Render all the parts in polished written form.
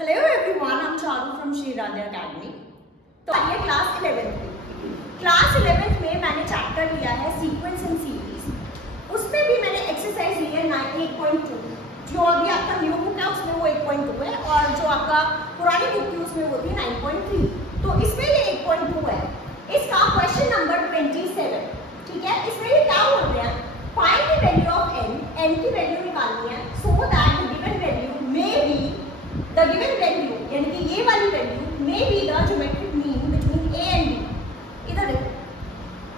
Hello everyone, I'm Charu from Shri Radha Academy. तो ये class 11th में class 11th में मैंने चैप्टर लिया है सीक्वेंस एंड सीरीज। उसमें भी मैंने एक्सरसाइज ली है 8.2। जो अभी आपका न्यू बुक है उसमें वो 8.2 है और जो आपका पुरानी बुक थी उसमें वो थी 9.3। तो इसमें ये 8.2 है। इसका क्वेश्चन नंबर 27, ठीक है। इसमें ये क्या बोल रहे हैं, find the value of n की वैल्यू निकालनी है so that the given value may be the given value यानी कि ये वाली value may be the geometric mean between a and b। इधर देखो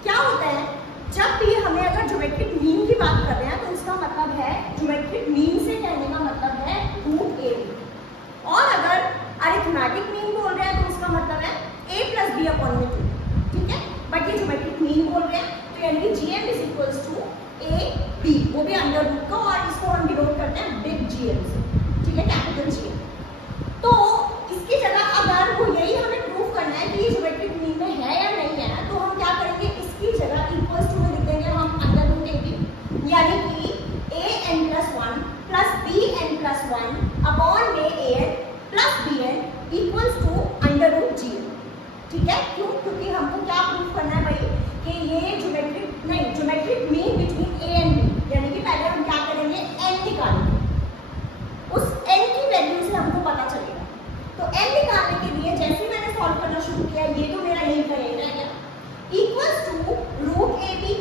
क्या होता है, जब भी हमें अगर ज्योमेट्रिक मीन की बात कर रहे हैं तो उसका मतलब है, ज्योमेट्रिक मीन से कहने का मतलब है रूट a b। और अगर अरिथमेटिक मीन बोल रहे हैं तो उसका मतलब है a प्लस b अपॉन में 2, ठीक है। बट ये ज्योमेट्रिक मीन बोल रहे हैं तो यानी कि gm is equals to a b, वो भी अंडर रूट का, और इसको हम डिनोट करते हैं बिग gm से, ठीक है, कैपिटल gm। तो इसकी जगह अगर वो यही हमें प्रूव करना है कि ये ज्योमेट्रिक मीन में है या नहीं है, तो हम क्या करेंगे, इसकी जगह इक्वल्स टू में लिख देंगे हम अंडर रूट ए बी, यानी कि an plus 1 plus bn+1 upon में an plus bn equals to under root gm, ठीक है। क्यों? क्योंकि हमको क्या प्रूव करना है भाई कि ये geometric mean between a and b, यानी कि पहले हम क्या करेंगे, n निकालेंगे। उस n की वैल्यू से हमको पता चलेगा। तो n निकालने के लिए जैसे मैंने सॉल्व करना शुरू किया, ये तो मेरा यही करेगा क्या, equals to root A B,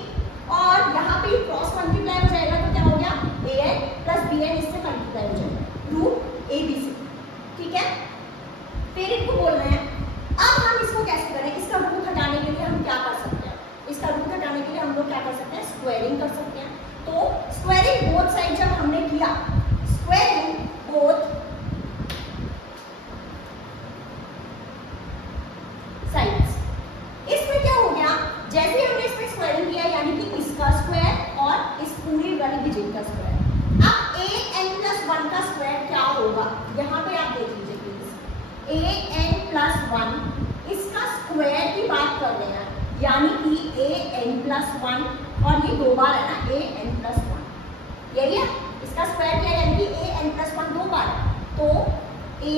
और यहाँ पे क्रॉस मल्टीप्लाई हो जाएगा तो क्या हो गया, an प्लस bn इससे मल्टीप्लाई हो जाएगा रूट ए बी से, ठीक है। फिर इनको बोल रहे हैं अब हम इसको कैसे करें, इसका रूट हटाने के लिए हम क्या कर सकते हैं, इसका रूट हटाने के लिए हम लोग क्या कर सकते हैं, स्क्वायरिंग कर सकते हैं। तो स्क्वायरिंग बोथ साइड जब हमने किया, स्क्वायरिंग बोथ साइड्स, इसमें क्या हो गया, जैसे हमने इसमें स्क्वायरिंग किया यानी कि इसका स्क्वायर और इस पूरी वाली डिजिट का स्क्वायर। अब an+1 का स्क्वायर क्या होगा, यहाँ पे आप देख लीजिए प्लीज, an+1 इसका स्क्वायर की बात कर रहे हैं, यानी कि an+1, और ये दो बार है ना, an+1 यही है, इसका स्क्वायर क्या है, यानी कि an+1 दो बार। तो a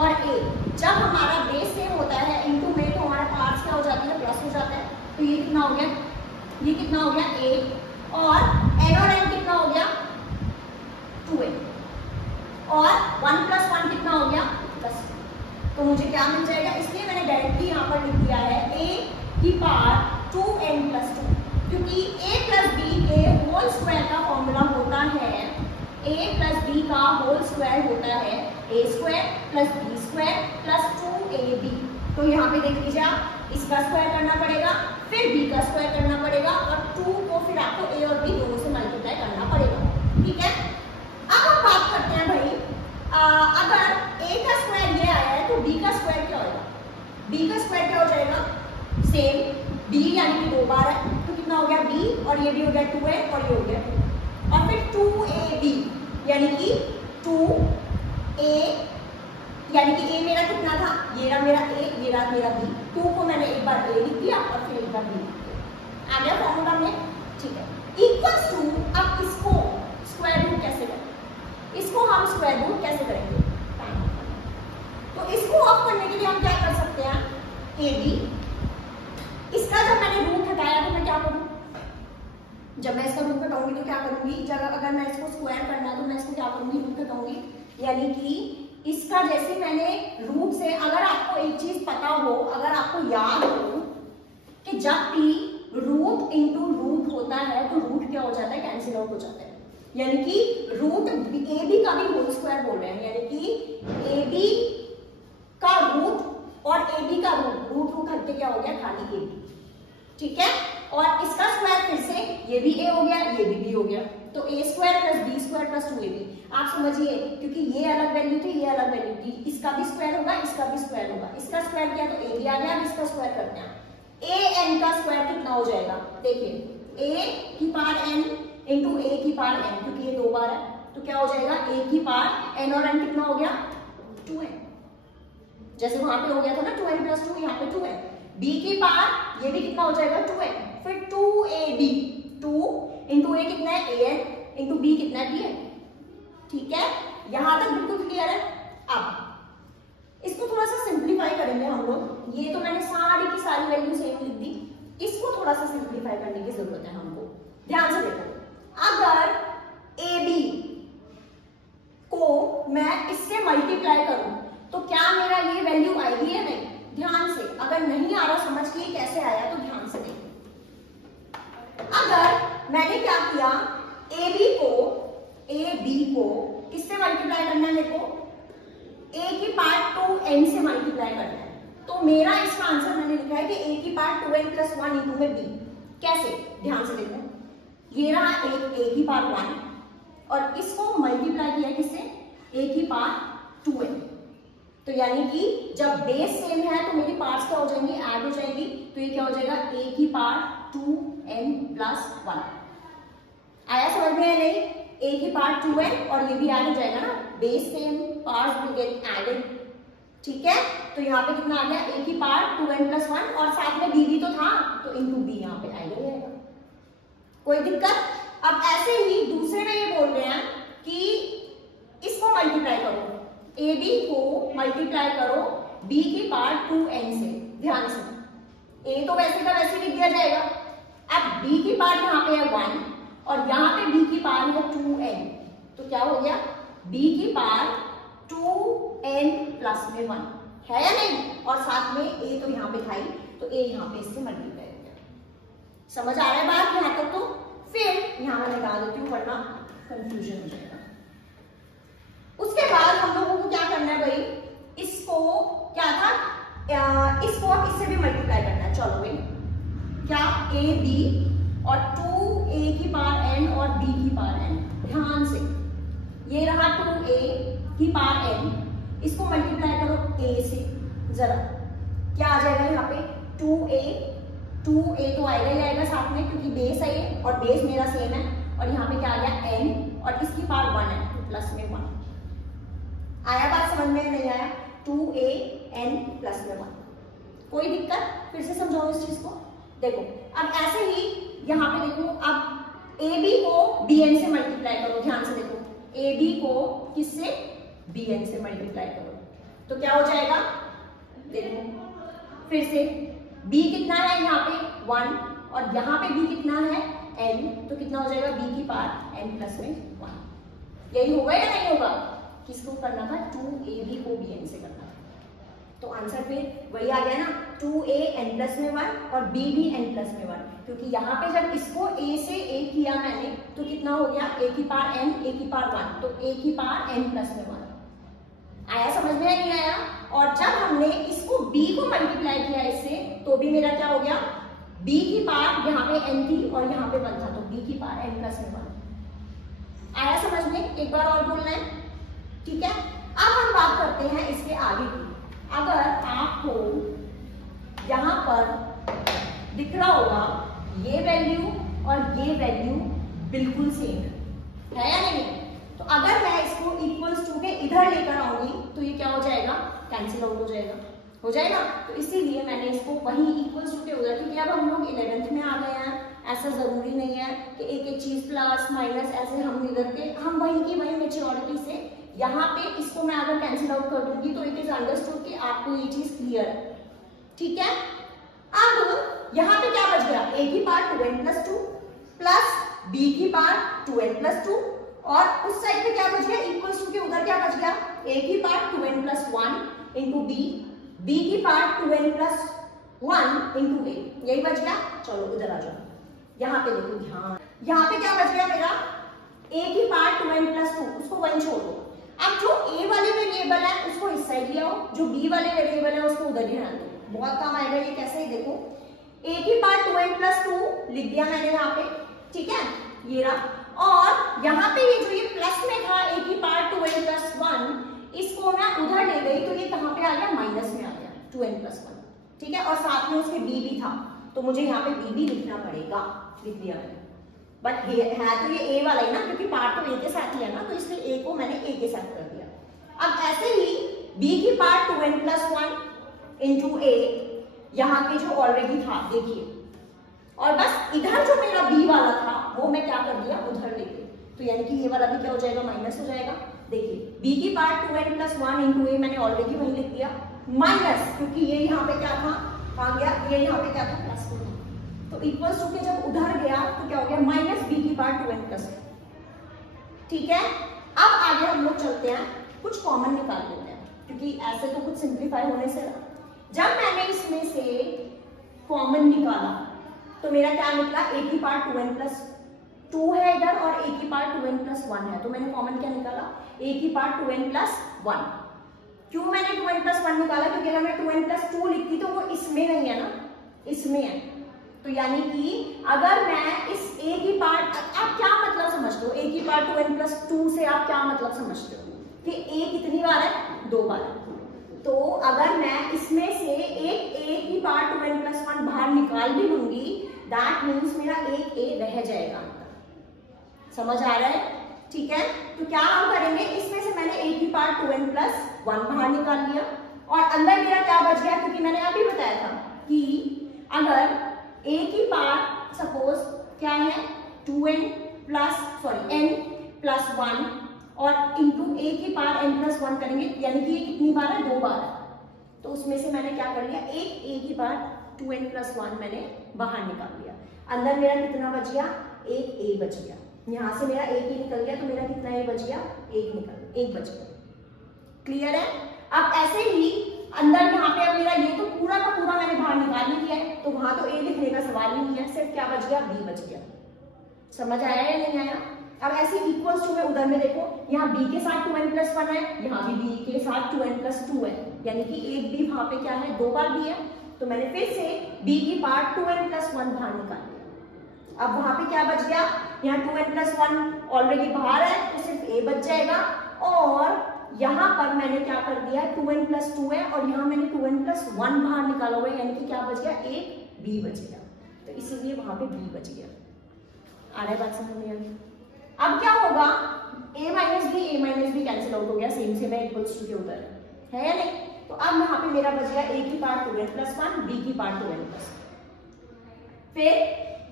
और a जब हमारा बेस सेम होता है इनटू में, तो हमारा पार्ट्स क्या हो जाते हैं, प्लस हो जाता है। तो ये कितना हो गया, ये कितना हो गया a, और n और n कितना हो गया 2a, और 1 + 1 कितना हो गया प्लस। तो मुझे क्या मिल जाएगा, इसलिए मैंने डायरेक्टली यहाँ पर लिख दिया है a की पावर 2n+2, क्योंकि a प्लस b के होल स्क्वायर का फॉर्मूला होता है, a प्लस b का होल स्क्वायर होता है a square plus b square plus 2ab। तो यहाँ पे देख लीजिए आप, इसका स्क्वायर करना पड़ेगा, फिर b का स्क्वायर करना पड़ेगा, और 2 को फिर आपको a और b दोनों से मल्टीप्लाई करना पड़ेगा, ठीक है। अब हम बात करते हैं भाई, अगर a का स्क्वायर ये आया है तो b का स्क्वायर क्या होगा, b का स्क्वायर क्या हो जाएगा, सेम b यानी कि दो बार है तो कितना हो गया b, और ये भी हो गया 2a, और ये हो गया 2, और फिर 2ab यानी कि 2a, यानी कि a मेरा कितना था, ये रहा मेरा a, ये रहा मेरा b, 2 को मैंने एक बार a लिख दिया और फिर एक बार b लिख दिया, आ गया फॉर्मूला में, ठीक है। इक्वल्स टू, अब इसको स्क्वायर रूट कैसे करें, इसको हम स्क्वायर रूट कैसे करेंगे, तो इसको ऑफ करने के लिए हम क्या कर सकते हैं, ab, इसका जब मैंने रूट हटाया तो मैं क्या करूं, जब मैं इसका रूट हटाऊंगी तो क्या करूंगी, जब अगर मैं इसको स्क्वायर करना तो मैं इसको क्या करूंगी, रूट हटाऊंगी, यानी कि इसका जैसे मैंने रूट से, अगर आपको एक चीज पता हो, अगर आपको याद हो कि जब भी रूट इंटू रूट होता है तो रूट क्या हो जाता है, कैंसिल आउट हो जाता है, यानी कि रूट ए बी का भी होल स्क्वायर बोल रहे हैं, यानी कि ए बी का रूट और ए बी का रूट रूट हट के क्या हो गया, खाली ए बी, ठीक है। और इसका स्क्वायर फिर से, ये भी a हो गया, ये भी b हो गया, तो a square plus b square plus 2ab। आप समझिए, क्योंकि ये अलग वैल्यू थी, ये अलग वैल्यू थी, इसका भी स्क्वायर होगा, इसका भी स्क्वायर होगा, इसका स्क्वायर किया तो a भी आ गया, अब इसका स्क्वायर करते हैं, an का स्क्वायर कितना हो जाएगा, देखिए a की पावर n इंटू a की पावर n, क्योंकि ये दो बार है तो क्या हो जाएगा, a की पावर n और n कितना हो गया 2n, जैसे वहां पे हो गया था ना 2n+2, यहाँ पे 2n, b की पावर ये भी कितना हो जाएगा 2n, फिर 2ab, 2 इंटू a कितना है an, इंटू b कितना है bn, ठीक है। यहां तक बिल्कुल क्लियर है। अब इसको थोड़ा सा सिंप्लीफाई करेंगे हम लोग। ये तो मैंने सारी की सारी वैल्यू सेम लिख दी, इसको थोड़ा सा सिंप्लीफाई करने की जरूरत है हमको। ध्यान से देखो, अगर AB को मैं इससे मल्टीप्लाई करूं तो क्या मेरा ये वैल्यू आएगी या नहीं? ध्यान से, अगर नहीं आ रहा समझ के कैसे आया तो ध्यान से देखो। अगर मैंने क्या किया, AB को किससे मल्टीप्लाई करना है? मेरे को A की पार्ट 2n से मल्टीप्लाई करना है, तो मेरा इसका आंसर मैंने लिखा है कि A की पार्ट 2n + 1 इंटू में B। कैसे? ध्यान से देखो, ये रहा A की पार्ट 1 और इसको मल्टीप्लाई किया किससे? A की पार्ट 2n। तो यानी कि जब बेस सेम है तो मेरी पार्ट्स क्या हो जाएंगी? ऐड हो जाएंगी। तो ये क्या हो जाएगा? A की पार्ट 2n + 1। आया समझ में या नहीं? A की पार्ट 2n और ये भी ऐड हो जाएगा ना, base same, parts will get added. ठीक है, तो यहाँ पे कितना आ गया? A की पार्ट 2n + 1 और साथ में B भी तो था, तो इंटू B यहाँ पे ऐड हो जाएगा। कोई दिक्कत? अब ऐसे ही दूसरे में ये बोल रहे हैं कि इसको मल्टीप्लाई करो, AB को मल्टीप्लाई करो B की पार्ट 2n से। ध्यान से, A तो वैसे का वैसे लिख दिया जाएगा। अब B की पार्ट यहाँ पे है 1 और यहाँ पे B की पार्ट है 2n, तो क्या हो गया? B की पार्ट 2n + में 1 है या नहीं? और साथ में A तो यहाँ पे था ही, तो A यहाँ पे इससे मल्टीप्लाई हो गया। समझ आ रहा है बात यहाँ तक? तो फिर यहाँ मैं निकाल देती हूँ वरना कंफ्यूजन हो जाएगा। उसके बाद हम लोगों को क्या करना है भाई? इसको क्या था, इसको अब इससे भी मल्टीप्लाई करना है। चलो भाई, क्या? AB और 2A की पावर n और B की पावर n। ध्यान से, ये रहा 2A की पावर n, इसको मल्टीप्लाई करो A से। जरा क्या आ जाएगा यहाँ पे? 2A तो आएगा ही आएगा साथ में, क्योंकि बेस है ये और बेस मेरा सेम है। और यहाँ पे क्या आ गया? n और इसकी पावर 1 है, तो प्लस में 1। आया बात समझ में? नहीं आया? 2AN + में 1। कोई दिक्कत? फिर से समझाओ इस चीज को। देखो, अब ऐसे ही यहाँ पे देखो, अब AB को BN से मल्टीप्लाई करो। ध्यान से देखो, AB को किससे? BN से मल्टीप्लाई करो, तो क्या हो जाएगा? देखो फिर से, B कितना है यहाँ पे? 1 और यहाँ पे B कितना है? n, तो कितना हो जाएगा? B की पावर n + में 1। यही होगा या नहीं होगा? किसको करना था? 2AB को BN से करना था, तो आंसर फिर वही आ गया ना, 2AN + में 1 और B भी n + में 1। क्योंकि यहाँ पे जब इसको A से A किया मैंने, तो कितना हो गया? A की पावर n, A की पावर 1, तो A की पावर n + में 1। आया समझ में या नहीं आया? और जब हमने इसको B को मल्टीप्लाई किया इससे, तो भी मेरा क्या हो गया? B की पावर यहाँ पे n थी और यहाँ पे 1 था, तो B की पावर n + में 1। आया समझ में? एक बार और बोलना है, ठीक है? अब हम बात करते हैं इसके आगे की। अगर आपको यहाँ पर दिख रहा होगा ये वैल्यू और ये वैल्यू बिल्कुल सेम है या नहीं? तो अगर मैं इसको =2 के इधर लेकर आऊंगी तो ये क्या हो जाएगा? कैंसिल आउट हो जाएगा। हो जाएगा? तो इसीलिए मैंने इसको वही =2 के उधर, क्योंकि अब हम लोग 11th में आ गए हैं। ऐसा जरूरी नहीं है कि एक एक चीज प्लस माइनस ऐसे हम इधर के, हम वही की वही मेच्योरिटी से यहाँ पे इसको मैं अगर कैंसिल आउट कर दूंगी तो इट इज अंडरस्टूड कि आपको ये चीज क्लियर है। ठीक है, अब यहाँ पे क्या बच गया? A की पार्ट 2n + 2 प्लस B की पार्ट 2n + 2 और उस साइड पे क्या बच गया? =2 के उधर क्या बच गया? A की पार्ट 2n + 1 इंटू B की पार्ट 2n + 1 इंटू A। यही बच गया। चलो इधर आ जाओ, यहाँ पे देखो ध्यान, यहाँ पे क्या बच गया मेरा? A की पार्ट 2n + 2, उसको वहीं छोड़ दो। अब जो A वाले वेरिएबल है उसको इस साइड ले आओ, जो B वाले वेरिएबल है उसको उधर ही रहने दो। बहुत काम आएगा ये। कैसे? देखो, A की पार्ट 2n + 2 लिख दिया मैंने यहाँ पे, ठीक है, ये रहा। और यहाँ पे ये जो ये प्लस में था A की पार्ट 2n + 1, इसको मैं उधर ले गई तो ये कहाँ पे आ गया? माइनस में आ गया, 2n + 1। ठीक है, और साथ में उसके B भी था, तो मुझे यहाँ पे B भी लिखना पड़ेगा। लिख दिया मैंने, बट है तो ये A वाला ही ना, क्योंकि पार्ट तो A के साथ ही है ना, तो इसलिए A को मैंने A के साथ कर दिया। अब ऐसे ही B की पार्ट 2n + 1 इंटू A, यहाँ पे जो ऑलरेडी था देखिए, और बस इधर जो मेरा B वाला था वो मैं क्या कर दिया? उधर ले गई। तो यानी कि ये वाला भी क्या हो जाएगा? माइनस हो जाएगा। देखिए b की पार्ट 2n प्लस 1 इंटू ए मैंने ऑलरेडी वहीं लिख दिया, माइनस क्योंकि ये यहाँ पे क्या था, आ गया, ये यहाँ पे क्या था, प्लस 2 था, तो इक्वल्स टू के जब उधर गया तो क्या हो गया, माइनस b की पार्ट 2n प्लस 1। ठीक है, अब आगे हम लोग चलते हैं, कुछ कॉमन निकाल लेते हैं, क्योंकि ऐसे तो कुछ सिंप्लीफाई होने से ना। जब मैंने इसमें से कॉमन निकाला तो मेरा क्या निकला, a की पार्ट 2n प्लस 2 है इधर और a की पार्ट 2n प्लस 1 है, तो मैंने कॉमन क्या निकाला, a की पार्ट 2n प्लस 1। क्यों मैंने 2n प्लस 1 निकाला, क्योंकि अगर मैं 2n प्लस 2 लिखती तो वो इसमें नहीं है ना, इसमें है, तो यानी कि अगर मैं इस a की पार्ट, आप क्या मतलब समझते हो, a की पार्ट 2n प्लस 2 से आप क्या मतलब समझते हो कि a कितनी बार है, 2 बार है। तो अगर मैं इसमें से एक a की पार्ट 2n प्लस 1 बाहर निकाल भी लूंगी, दैट मीन्स मेरा एक a रह जाएगा, समझ आ रहा है? ठीक है, तो क्या हम करेंगे, इसमें से मैंने a की पार्ट 2n प्लस 1 बाहर निकाल लिया और अंदर मेरा क्या बच गया, क्योंकि मैंने अभी बताया था कि अगर a की पार्ट सपोज क्या है 2n प्लस n प्लस 1 और इंटू a की पार्ट n प्लस 1 करेंगे, यानी कि ये कितनी बार है, 2 बार है, तो उसमें से मैंने क्या कर लिया, एक a की पार्ट 2n प्लस 1 मैंने बाहर निकाल लिया, अंदर मेरा कितना बच गया, एक a बच गया, यहां से मेरा एक ही निकल गया, तो मेरा कितना a बच गया, एक बच गया। क्लियर है? अब ऐसे ही अंदर यहाँ पे अब मेरा ये तो पूरा का पूरा मैंने बाहर निकाल लिया है, तो वहां तो a लिखने का सवाल ही नहीं है, सिर्फ क्या बच गया, b बच गया। समझ आया या नहीं आया? अब ऐसे इक्वल्स टू में उधर में देखो, यहाँ b के साथ 2n प्लस 1 है, यहाँ भी b के साथ 2n प्लस 2 है, यानी कि एक b वहां पे क्या है, 2 बार b है, तो मैंने फिर से b की पार्ट 2n प्लस 1 बाहर निकाल लिया। अब वहां पे क्या बच गया, यहाँ 2n प्लस 1 ऑलरेडी बाहर है, तो सिर्फ a बच जाएगा, और यहाँ पर मैंने क्या कर दिया, 2n प्लस 2 है और यहाँ मैंने 2n प्लस 1 बाहर निकाला हुआ है, यानी कि क्या बच गया, एक b बच गया, तो इसीलिए वहां पे b बच गया। आ रहा है बात समझ में? अब क्या होगा, a minus B cancel out हो गया, सेम से मैं इक्वल्स टू के उधर है या नहीं, तो अब यहाँ पे मेरा बच गया a की पार्ट 2n प्लस 1, b की पार्ट 2n प्लस 1। फिर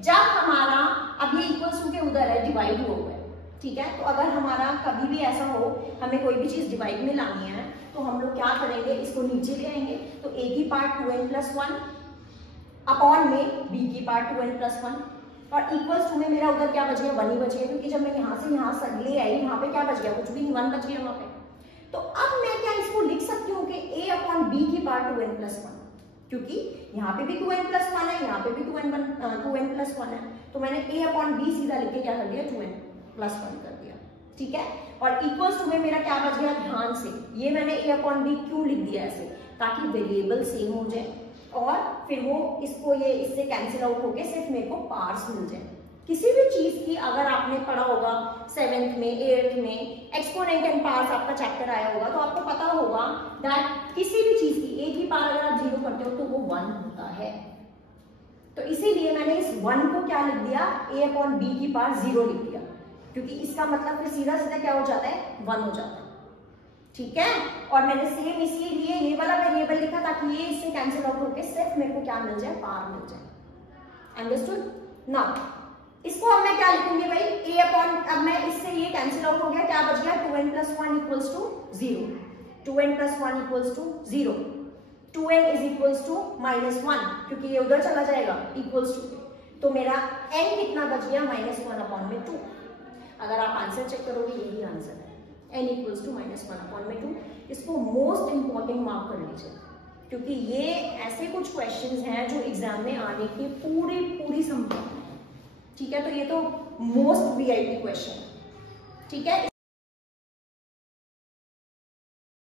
जब हमारा अब ये इक्वल्स टू के उधर है, डिवाइड हो गया, ठीक है, तो अगर हमारा कभी भी ऐसा हो, हमें कोई भी चीज डिवाइड में लानी है, तो हम लोग क्या करेंगे, इसको नीचे ले आएंगे, तो a की पार्ट 2n प्लस 1 अपॉन में b की पार्ट 2n प्लस 1, और इक्वल्स टू में मेरा उधर क्या बच गया, 1 ही बच गया, क्योंकि जब मैं यहाँ से यहाँ ले आई, वहां पे क्या बच गया, कुछ भी नहीं, 1 बच गया वहां पे। तो अब मैं क्या इसको लिख सकती हूँ कि a अपॉन b की पार्ट 2n प्लस 1, क्योंकि यहाँ पे भी 2n प्लस 1 है, यहाँ पे भी 2n प्लस 1 है, तो मैंने a अपॉन b सीधा लिख के क्या कर दिया, 2n प्लस 1 कर दिया। ठीक है, और इक्वल्स टू में मेरा क्या बच गया, ध्यान से ये मैंने a अपॉन b क्यों लिख दिया ऐसे, ताकि वेरिएबल सेम हो जाए और फिर वो इसको ये इससे कैंसिल आउट होके सिर्फ मेरे को पार्ट्स मिल जाए। किसी भी चीज की अगर आपने पढ़ा होगा 7th में 8th में एक्सपोनेंट एंड पार्ट्स आपका चैप्टर आया होगा, तो आपको पता होगा दैट किसी भी चीज की एक ही पार्ट अगर आप 0 करते हो तो वो 1 होता है। तो इसीलिए मैंने इस 1 को क्या लिख दिया, a अपॉन b की पार्ट 0 लिख दिया, क्योंकि इसका मतलब फिर सीधा सीधा क्या हो जाता है, 1 हो जाता है। ठीक है, और मैंने सेम इसीलिए ये वाला वेरिएबल लिखा ताकि ये इससे कैंसिल आउट होके सिर्फ मेरे को क्या मिल जाए, पार मिल जाए। अंडरस्टूड? नाउ इसको अब मैं क्या लिखूंगी भाई, a अपॉन, अब मैं इससे ये कैंसिल आउट हो गया, क्या बच गया, 2n plus 1 equals to 0, 2n plus 1 equals to 0, 2n is equals to -1, क्योंकि ये उधर चला जाएगा, इक्वल्स टू, तो मेरा n कितना बच गया, -1 अपॉन में 2। अगर आप आंसर चेक करोगे यही आंसर है, n इक्वल्स टू -1 अपॉन में 2। इसको मोस्ट इंपॉर्टेंट मार्क कर लीजिए, क्योंकि ये ऐसे कुछ क्वेश्चंस हैं जो एग्जाम में आने की पूरी संभावना है। ठीक है, तो ये तो मोस्ट वीआईपी क्वेश्चन। ठीक है।